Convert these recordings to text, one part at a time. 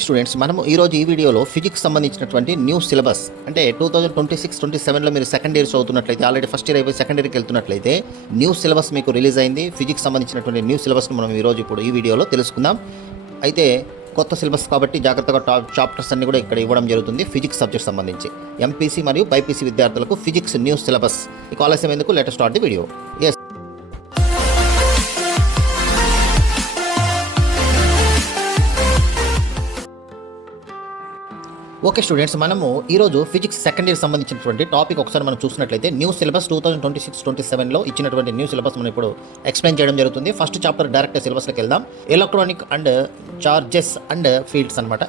Students మనము ఈరోజు ఈ వీడియోలో ఫిజిక్స్ సంబంధించినటువంటి న్యూ సిలబస్ అంటే 2026-27లో మీరు సెకండ్ ఇయర్ చదువుతున్నట్లయితే ఆల్రెడీ ఫస్ట్ ఇయర్ అయిపోయి సెకండ్ ఇయర్కి వెళ్తున్నట్లయితే న్యూ సిలబస్ మీకు రిలీజ్ అయింది. ఫిజిక్స్ సంబంధించినటువంటి న్యూ సిలబస్ని మనం ఈరోజు ఇప్పుడు ఈ వీడియోలో తెలుసుకుందాం. అయితే కొత్త సిలబస్ కాబట్టి జాగ్రత్తగా చాప్టర్స్ అన్ని కూడా ఇక్కడ ఇవ్వడం జరుగుతుంది. ఫిజిక్స్ సబ్జెక్ట్ సంబంధించి ఎంపీసీ మరియు బైపీసీ విద్యార్థులకు ఫిజిక్స్ న్యూ సిలబస్. ఇక ఆలస్యం ఎందుకు, let us start the video. Okay students, మనము ఈరోజు ఫిజిక్స్ సెకండ్ ఇయర్ సంబంధించినటువంటి టాపిక్ ఒకసారి మనం చూసినట్లయితే న్యూ సిలబస్ 2026-27లో ఇచ్చినటువంటి న్యూ సిలబస్ మనం ఇప్పుడు ఎక్స్ప్లెయిన్ చేయడం జరుగుతుంది. ఫస్ట్ చాప్టర్ డైరెక్ట్ సిలబస్లోకి వెళ్దాం. Electronic and charges and fields అనమాట.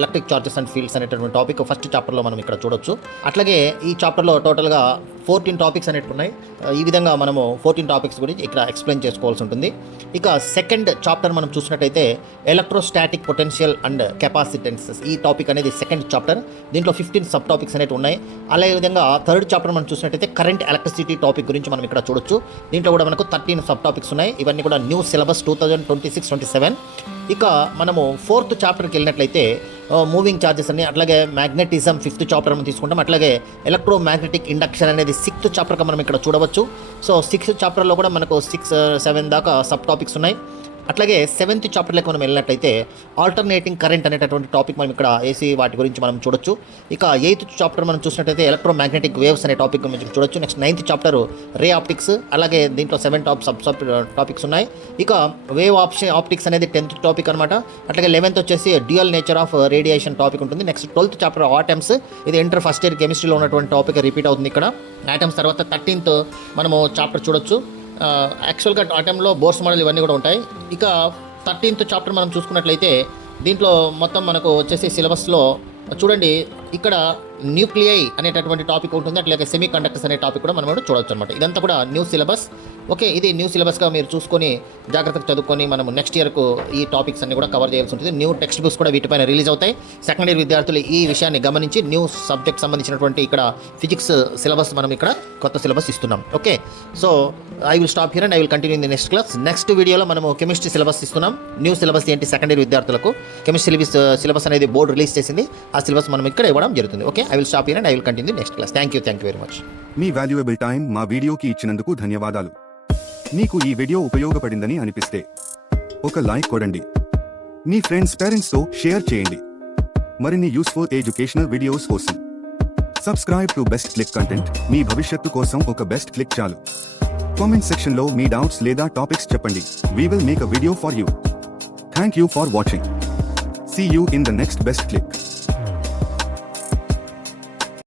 ఎలక్ట్రిక్ చార్జెస్ అండ్ ఫీల్డ్స్ అనేటువంటి టాపిక్ ఫస్ట్ చాప్టర్లో మనం ఇక్కడ చూడొచ్చు. అట్లాగే ఈ చాప్టర్లో టోటల్గా 14 టాపిక్స్ అనేవి ఉన్నాయి. ఈ విధంగా మనము 14 టాపిక్స్ గురించి ఇక్కడ ఎక్స్ప్లెయిన్ చేసుకోవాల్సి ఉంటుంది. ఇక సెకండ్ చాప్టర్ మనం చూసినట్టయితే ఎలక్ట్రోస్టాటిక్ పొటెన్షియల్ అండ్ కెపాసిటెన్సెస్. ఈ టాపిక్ అనేది సెకండ్ చాప్టర్. దీంట్లో 15 సబ్ టాపిక్స్ అనేవి ఉన్నాయి. అదే విధంగా థర్డ్ చాప్టర్ మనం చూసినట్టయితే కరెంట్ ఎలక్ట్రిసిటీ టాపిక్ గురించి మనం ఇక్కడ చూడొచ్చు. దీంట్లో కూడా మనకు 13 సబ్ టాపిక్స్ ఉన్నాయి. ఇవన్నీ కూడా న్యూ సిలబస్ 2026-27. ఇక మనము ఫోర్త్ చాప్టర్కి వెళ్ళినట్లయితే మూవింగ్ ఛార్జెస్ అని, అట్లాగే మ్యాగ్నెటిజం ఫిఫ్త్ చాప్టర్ మనం తీసుకుంటాం. అట్లాగే ఎలక్ట్రోమాగ్నెటిక్ ఇండక్షన్ అనేది సిక్స్త్ చాప్టర్గా మనం ఇక్కడ చూడవచ్చు. సో సిక్స్త్ చాప్టర్లో కూడా మనకు 6-7 దాకా సబ్ టాపిక్స్ ఉన్నాయి. అట్లాగే సెవెంత్ చాప్టర్లోకి మనం వెళ్ళినట్లయితే ఆల్టర్నేటింగ్ కరెంట్ అనేటటువంటి టాపిక్ మనం ఇక్కడ ఏసీ వాటి గురించి మనం చూడొచ్చు. ఇక ఎయిత్ చాప్టర్ మనం చూసినట్టయితే ఎలక్ట్రోమాగ్నెటిక్ వేవ్స్ అనే టాపిక్ మనం చూడొచ్చు. Next ninth chapter ray optics, అలాగే దీంట్లో 7 సబ్ టాపిక్స్ ఉన్నాయి. ఇక వేవ్ ఆప్టిక్స్ అనేది 10th టాపిక్ అనమాట. అట్లాగే 11th వచ్చేసి dual nature of radiation topic ఉంటుంది. నెక్స్ట్ 12th చాప్టర్ ఆటమ్స్, ఇది ఇంటర్ ఫస్ట్ ఇయర్ కెమిస్ట్రీలో ఉన్నటువంటి టాపిక్ రిపీట్ అవుతుంది ఇక్కడ. ఆటమ్స్ తర్వాత 13th మనము చాప్టర్ చూడొచ్చు. యాక్చువల్గా ఆటంలో బోర్స్ మోడల్ ఇవన్నీ కూడా ఉంటాయి. ఇక 13th చాప్టర్ మనం చూసుకున్నట్లయితే దీంట్లో మొత్తం మనకు వచ్చేసి సిలబస్లో చూడండి, ఇక్కడ న్యూక్లియై అనేటటువంటి టాపిక్ ఉంటుంది. అట్లాగే సెమీ కండక్టర్స్ అనే టాపిక్ కూడా మనం చూడవచ్చు అనమాట. ఇదంతా కూడా న్యూ సిలబస్. ఓకే, ఇది న్యూ సిలబస్గా మీరు చూసుకొని జాగ్రత్తగా చదువుకొని మనం నెక్స్ట్ ఇయర్కు ఈ టాపిక్స్ అన్ని కూడా కవర్ చేయాల్సి ఉంటుంది. న్యూ టెక్స్ట్ బుక్స్ కూడా వీటిపైన రిలీజ్ అవుతాయి. సెకండ్ ఇయర్ విద్యార్థులు ఈ విషయాన్ని గమనించి న్యూ సబ్జెక్ట్ సంబంధించినటువంటి ఇక్కడ ఫిజిక్స్ సిలబస్ మనం ఇక్కడ కొత్త సిలబస్ ఇస్తున్నాం. Okay, so I will stop here and I will continue in the next class. Next వీడియోలో మనము కెమిస్ట్రీ సిలబస్ ఇస్తున్నాం. న్యూ సిలబస్ ఏంటి, సెకండ్ ఇయర్ విద్యార్థులకు కెమిస్ట్రీ సిలబస్ అనేది బోర్డు రిలీజ్ చేసింది. ఆ సిలబస్ మనం ఇక్కడ ఇవ్వడం జరుగుతుంది. Okay, I will stop here and I will continue next class. Thank you very much. Me valuable time మా వీడియోకి ఇచ్చినందుకు ధన్యవాదాలు. మీకు ఈ వీడియో ఉపయోగపడిందని అనిపిస్తే ఒక లైక్ కొడండి. మీ ఫ్రెండ్స్, పేరెంట్స్తో షేర్ చేయండి. మరిన్ని యూస్ఫుల్ ఎడ్యుకేషనల్ వీడియోస్ కోసం subscribe to Best Click content. మీ భవిష్యత్తు కోసం ఒక బెస్ట్ క్లిక్ చాలు. కామెంట్ సెక్షన్లో మీ డౌట్స్ లేదా టాపిక్స్ చెప్పండి. We will make a video for you. Thank you for watching. See you in the next best click.